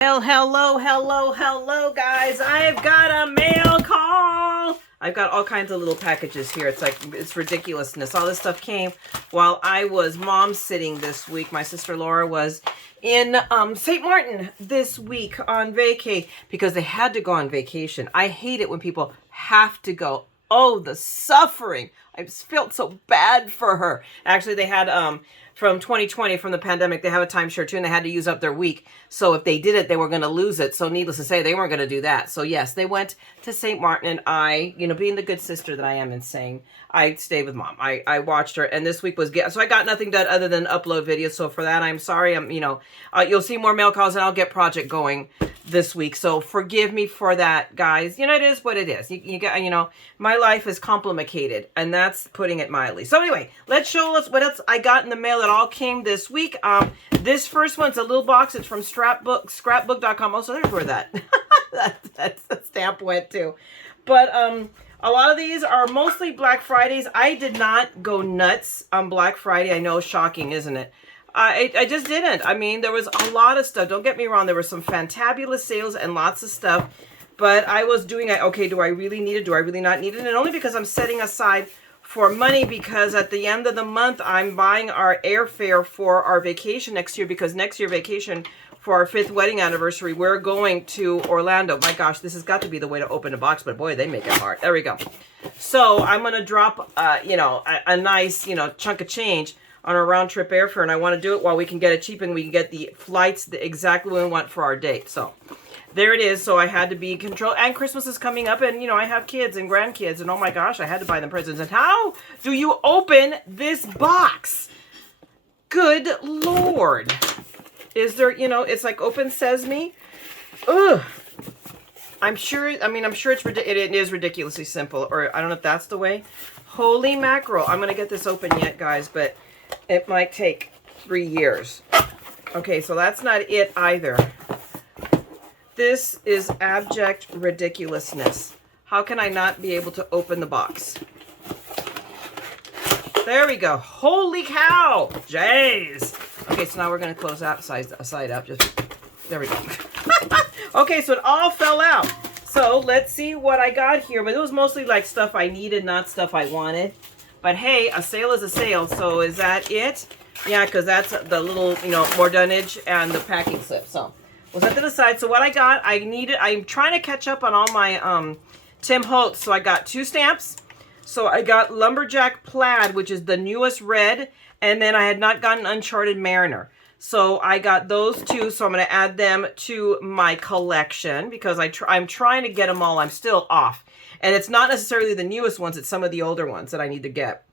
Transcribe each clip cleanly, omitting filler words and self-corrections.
Well, hello, guys. I've got a mail call. I've got all kinds of little packages here. It's ridiculousness. All this stuff came while I was mom sitting this week. My sister Laura was in St. Martin this week on vacay because they had to go on vacation. I hate it when people have to go. Oh, the suffering. I just felt so bad for her. Actually, they had from 2020, from the pandemic, they have a timeshare too, and they had to use up their week. So if they did it, they were going to lose it. So needless to say, they weren't going to do that. So yes, they went to St. Martin, and I, being the good sister that I am and saying, I stayed with mom. I watched her, and this week was, so I got nothing done other than upload videos. So for that, I'm sorry. You'll see more mail calls, and I'll get project going this week. So forgive me for that, guys. It is what it is. You get, my life is complicated, and that's putting it mildly. So anyway, let's show us what else I got in the mail that all came this week. This first one's a little box. It's from Scrapbook.com. Also, there's where that that stamp went to. But a lot of these are mostly Black Fridays. I did not go nuts on Black Friday. I know, shocking, isn't it? I just didn't. I mean, there was a lot of stuff. Don't get me wrong. There were some fantabulous sales and lots of stuff. But I was doing, okay, do I really need it? Do I really not need it? And only because I'm setting aside for money, because at the end of the month, I'm buying our airfare for our vacation next year, because next year vacation for our 5th wedding anniversary, we're going to Orlando. My gosh, this has got to be the way to open a box, but boy, they make it hard. There we go. So I'm going to drop, a nice, chunk of change on our round trip airfare, and I want to do it while we can get it cheap and we can get the flights exactly what we want for our date. So there it is. So I had to be controlled, and Christmas is coming up, and I have kids and grandkids, and oh my gosh, I had to buy them presents. And how do you open this box? Good Lord. Is there, it's like open sesame. Ugh. I'm sure it is ridiculously simple, or I don't know if that's the way. Holy mackerel. I'm going to get this open yet, guys, but it might take 3 years. Okay, so that's not it either. This is abject ridiculousness. How can I not be able to open the box? There we go. Holy cow. Jeez. Okay, so now we're going to close that side up. There we go. Okay, so it all fell out. So let's see what I got here. But it was mostly like stuff I needed, not stuff I wanted. But hey, a sale is a sale. So is that it? Yeah, because that's the little, more dunnage and the packing slip. So we'll set that aside. So what I got, I'm trying to catch up on all my Tim Holtz. So I got 2 stamps. So I got Lumberjack Plaid, which is the newest red. And then I had not gotten Uncharted Mariner. So I got those 2. So I'm going to add them to my collection because I'm trying to get them all. I'm still off. And it's not necessarily the newest ones. It's some of the older ones that I need to get.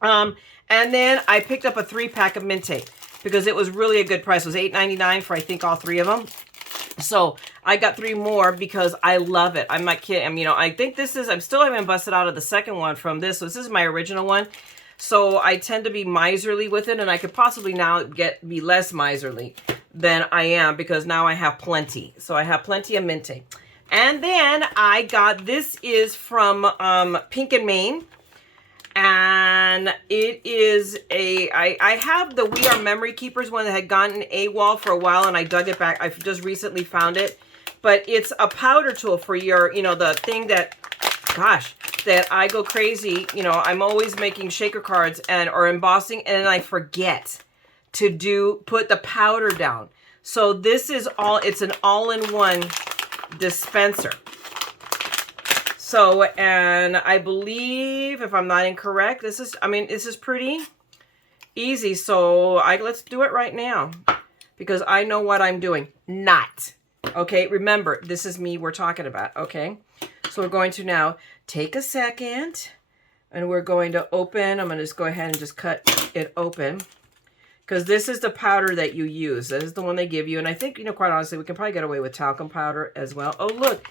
And then I picked up a 3-pack of mint tape because it was really a good price. It was $8.99 for, I think, all 3 of them. So I got 3 more because I love it. I'm not kidding. I think I still haven't busted out of the second one from this. So this is my original one. So I tend to be miserly with it, and I could possibly now be less miserly than I am because now I have plenty. So I have plenty of mint tape. And then I got, this is from Pink and Main. And it is I have the We Are Memory Keepers one that had gotten AWOL for a while, and I dug it back. I just recently found it. But it's a powder tool for your, the thing that, gosh, that I go crazy. I'm always making shaker cards or embossing, and then I forget to put the powder down. So this is it's an all-in-one dispenser. So, and I believe, if I'm not incorrect, this is pretty easy. So let's do it right now because I know what I'm doing. Not. Okay, remember, this is me we're talking about, okay? So we're going to now take a second and we're going to open. I'm going to just go ahead and just cut it open because this is the powder that you use. This is the one they give you. And I think, quite honestly, we can probably get away with talcum powder as well. Oh, look.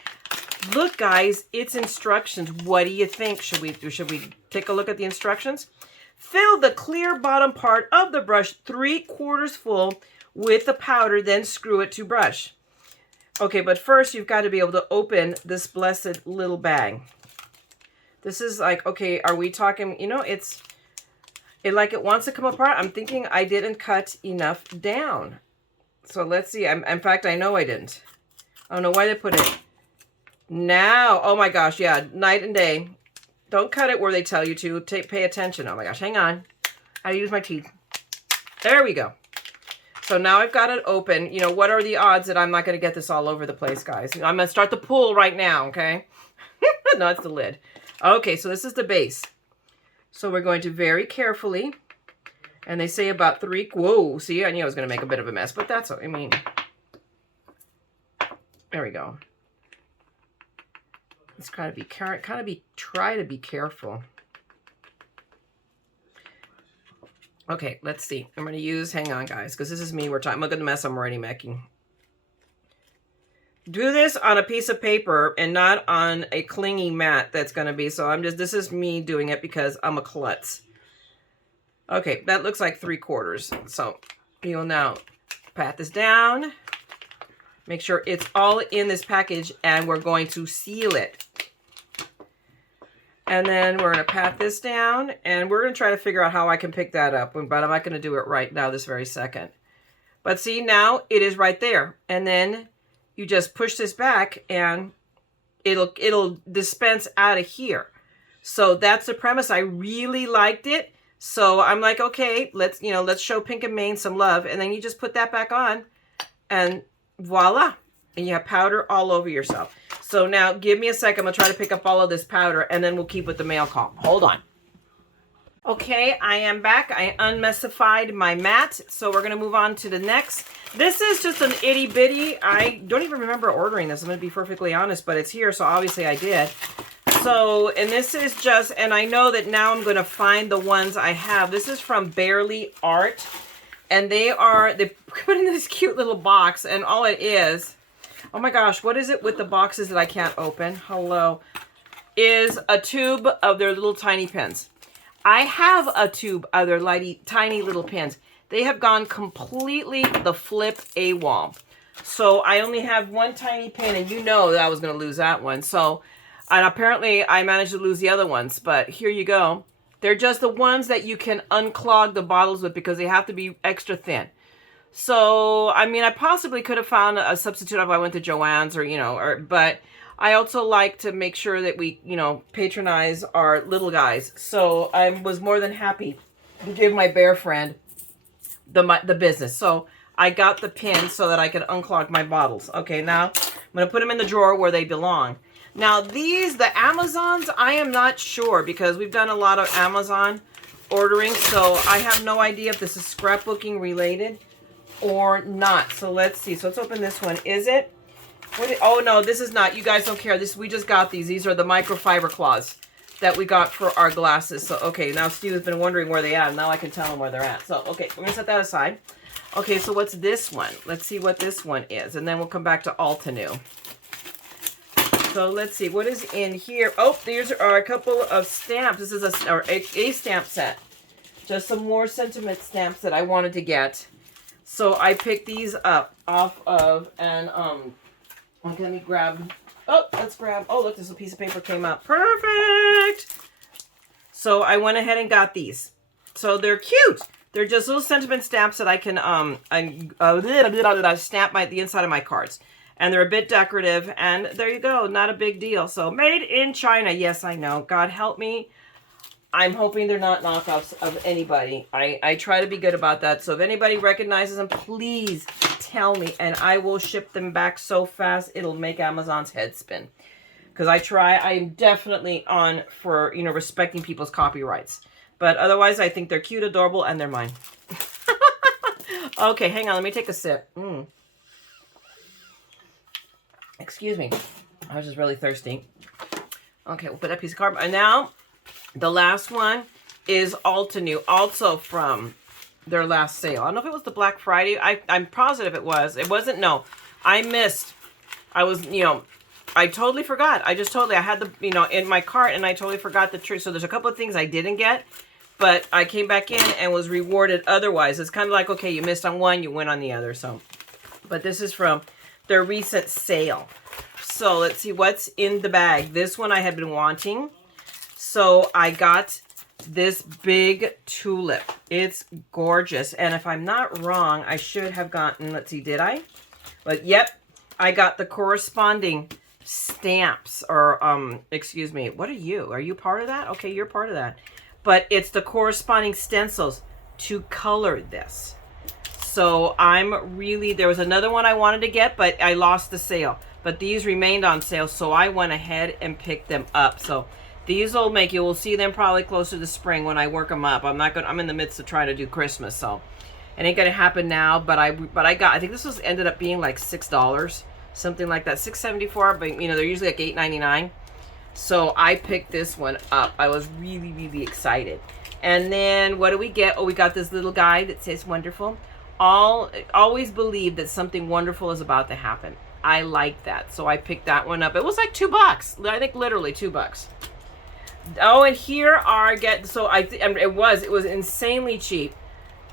Look, guys, it's instructions. What do you think? Should we take a look at the instructions? Fill the clear bottom part of the brush 3/4 full with the powder, then screw it to brush. Okay, but first you've got to be able to open this blessed little bag. This is like, okay, are we talking, it wants to come apart. I'm thinking I didn't cut enough down. So let's see. In fact, I know I didn't. I don't know why they put it. Now, oh my gosh, yeah, night and day. Don't cut it where they tell you to. Pay attention. Oh my gosh, hang on. I use my teeth. There we go. So now I've got it open. You know, what are the odds that I'm not going to get this all over the place, guys? I'm going to start the pool right now, okay? No, it's the lid. Okay, so this is the base. So we're going to very carefully, and they say about 3, whoa, see, I knew I was going to make a bit of a mess, but that's, I mean, there we go. It's got to be, try to be careful. Okay, let's see. I'm going to use, hang on guys, because this is me. Look at the mess I'm already making. Do this on a piece of paper and not on a clingy mat that's going to be, so this is me doing it because I'm a klutz. Okay, that looks like 3/4. So you'll now pat this down. Make sure it's all in this package and we're going to seal it. And then we're going to pat this down, and we're going to try to figure out how I can pick that up, but I'm not going to do it right now this very second. But see, now it is right there. And then you just push this back, and it'll dispense out of here. So that's the premise. I really liked it. So I'm like, okay, let's show Pink and Main some love. And then you just put that back on, and voila. And you have powder all over yourself. So now give me a second. I'm going to try to pick up all of this powder, and then we'll keep with the mail call. Hold on. Okay, I am back. I unmessified my mat. So we're going to move on to the next. This is just an itty bitty. I don't even remember ordering this. I'm going to be perfectly honest, but it's here. So obviously I did. So, and this is just, and I know that now I'm going to find the ones I have. This is from Barely Art. And they put in this cute little box, and all it is, oh my gosh, what is it with the boxes that I can't open? Hello. Is a tube of their little tiny pens. I have a tube of their tiny little pens. They have gone completely the flip AWOL. So I only have one tiny pen, and you know that I was going to lose that one. So, and apparently I managed to lose the other ones, but here you go. They're just the ones that you can unclog the bottles with because they have to be extra thin. So, I mean, I possibly could have found a substitute if I went to Joann's but I also like to make sure that we, patronize our little guys. So I was more than happy to give my bear friend the business. So I got the pin so that I could unclog my bottles. Okay, now I'm going to put them in the drawer where they belong. Now the Amazons, I am not sure because we've done a lot of Amazon ordering. So I have no idea if this is scrapbooking related or not. So let's see. So let's open this one. Is it? Oh no, this is not. You guys don't care. We just got these. These are the microfiber cloths that we got for our glasses. So okay, now Steve has been wondering where they are. Now I can tell him where they're at. So okay, we're gonna set that aside. Okay, so what's this one? Let's see what this one is, and then we'll come back to Altenew. So let's see what is in here. Oh, these are a couple of stamps. This is a stamp set. Just some more sentiment stamps that I wanted to get. So I picked these up off of, and let me grab, oh look, this little piece of paper came out. Perfect! So I went ahead and got these. So they're cute. They're just little sentiment stamps that I can stamp the inside of my cards. And they're a bit decorative, and there you go, not a big deal. So made in China, yes I know, God help me. I'm hoping they're not knockoffs of anybody. I try to be good about that. So if anybody recognizes them, please tell me. And I will ship them back so fast, it'll make Amazon's head spin. Because I'm definitely on for, respecting people's copyrights. But otherwise, I think they're cute, adorable, and they're mine. Okay, hang on. Let me take a sip. Excuse me. I was just really thirsty. Okay, we'll put that piece of cardboard. And now, the last one is Altenew, also from their last sale. I don't know if it was the Black Friday. I'm positive it was. It wasn't, no. I missed. I was, I totally forgot. I had the, in my cart, and I totally forgot the trick. So there's a couple of things I didn't get, but I came back in and was rewarded otherwise. It's kind of like, okay, you missed on one, you win on the other. So, but this is from their recent sale. So let's see what's in the bag. This one I had been wanting. So I got this big tulip. It's gorgeous. And if I'm not wrong, I should have gotten, let's see, did I? But yep, I got the corresponding stamps, or excuse me, what are you? Are you part of that? Okay, you're part of that. But it's the corresponding stencils to color this. So I'm really, there was another one I wanted to get, but I lost the sale. But these remained on sale, so I went ahead and picked them up. So these will make, you will see them probably closer to spring when I work them up. I'm in the midst of trying to do Christmas, so it ain't gonna happen now. But I think this was ended up being like $6, something like that, $6.74. But you know, they're usually like $8.99. So I picked this one up. I was really, really excited. And then what do we get? Oh, we got this little guy that says wonderful. Always believe that something wonderful is about to happen. I like that, so I picked that one up. It was like $2. I think literally $2. Oh, and here are it was insanely cheap.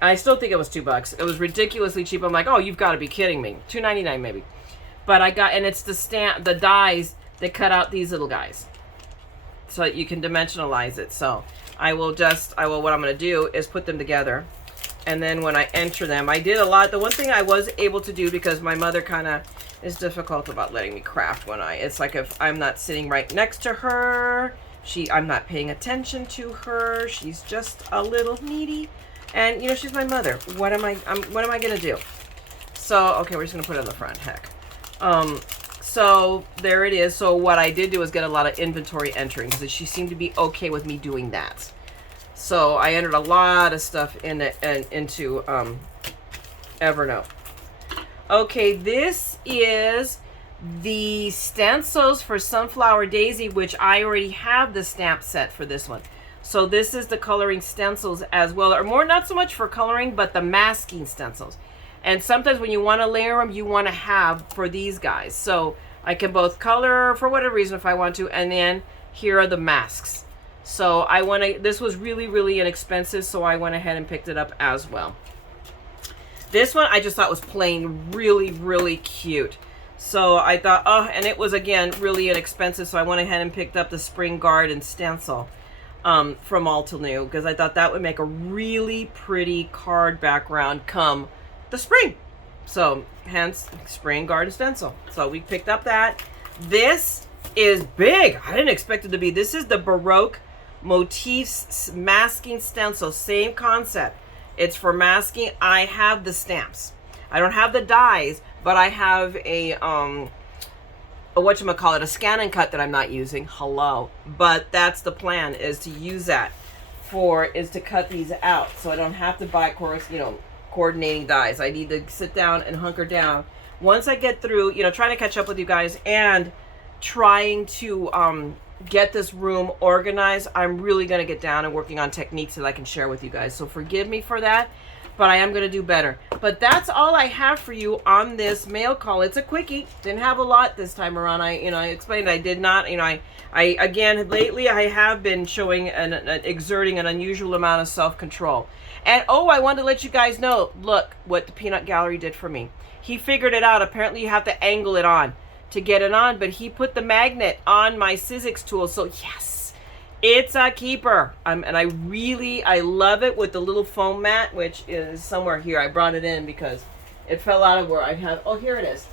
I still think it was $2. It was ridiculously cheap. I'm like, oh, you've got to be kidding me. $2.99 maybe. But I got, and it's the dies that cut out these little guys, so that you can dimensionalize it. So what I'm going to do is put them together. And then when I enter them, I did a lot. The one thing I was able to do, because my mother kind of is difficult about letting me craft it's like if I'm not sitting right next to her, I'm not paying attention to her. She's just a little needy. And you know, she's my mother. What am I going to do? So, okay, we're just going to put it on the front, heck. So there it is. So what I did do is get a lot of inventory entering, because she seemed to be okay with me doing that. So I entered a lot of stuff into Evernote. Okay, this is the stencils for Sunflower Daisy, which I already have the stamp set for this one. So this is the coloring stencils as well, or more, not so much for coloring, but the masking stencils. And sometimes when you want to layer them, you want to have for these guys. So I can both color for whatever reason if I want to, and then here are the masks. So this was really, really inexpensive, so I went ahead and picked it up as well. This one I just thought was plain really, really cute. So I thought, oh, and it was, again, really inexpensive, so I went ahead and picked up the Spring Garden stencil from Altenew, because I thought that would make a really pretty card background come the spring. So hence Spring Garden stencil. So we picked up that. This is big. I didn't expect it to be. This is the Baroque Motifs masking stencil. Same concept. It's for masking. I have the stamps. I don't have the dies, but I have a whatchamacallit, a scan and cut that I'm not using. Hello. But that's the plan, is to use that is to cut these out, so I don't have to buy coordinating dies. I need to sit down and hunker down. Once I get through, trying to catch up with you guys and trying to get this room organized, I'm really going to get down and working on techniques that I can share with you guys. So forgive me for that, but I am going to do better. But that's all I have for you on this mail call. It's a quickie. Didn't have a lot this time around. I explained I did not, again, lately I have been showing exerting an unusual amount of self-control. And I wanted to let you guys know, look what the Peanut Gallery did for me. He figured it out. Apparently you have to angle it on to get it on, but he put the magnet on my Sizzix tool. So yes, it's a keeper. And I love it with the little foam mat, which is somewhere here. I brought it in because it fell out of where I have. Oh, here it is.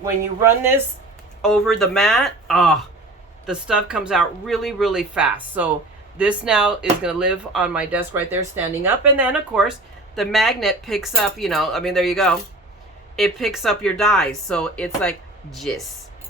When you run this over the mat, the stuff comes out really, really fast. So this now is going to live on my desk right there, standing up. And then, of course, the magnet picks up, there you go. It picks up your dies. So it's like,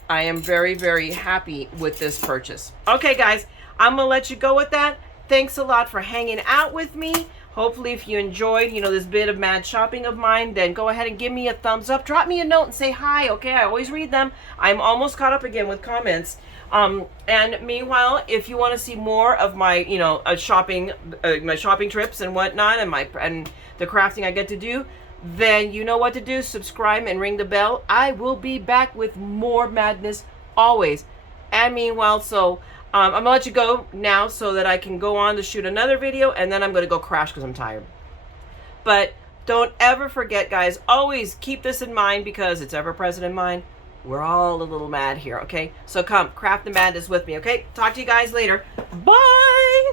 I am very, very happy with this purchase. Okay, guys, I'm going to let you go with that. Thanks a lot for hanging out with me. Hopefully, if you enjoyed, this bit of mad shopping of mine, then go ahead and give me a thumbs up. Drop me a note and say hi, okay? I always read them. I'm almost caught up again with comments. And meanwhile, if you want to see more of my, shopping, my shopping trips and whatnot, and the crafting I get to do, then you know what to do. Subscribe and ring the bell. I will be back with more madness always. And meanwhile, so I'm gonna let you go now so that I can go on to shoot another video, and then I'm gonna go crash because I'm tired. But don't ever forget, guys, always keep this in mind, because it's ever present in mind. We're all a little mad here, okay? So come, craft the madness with me, okay? Talk to you guys later. Bye!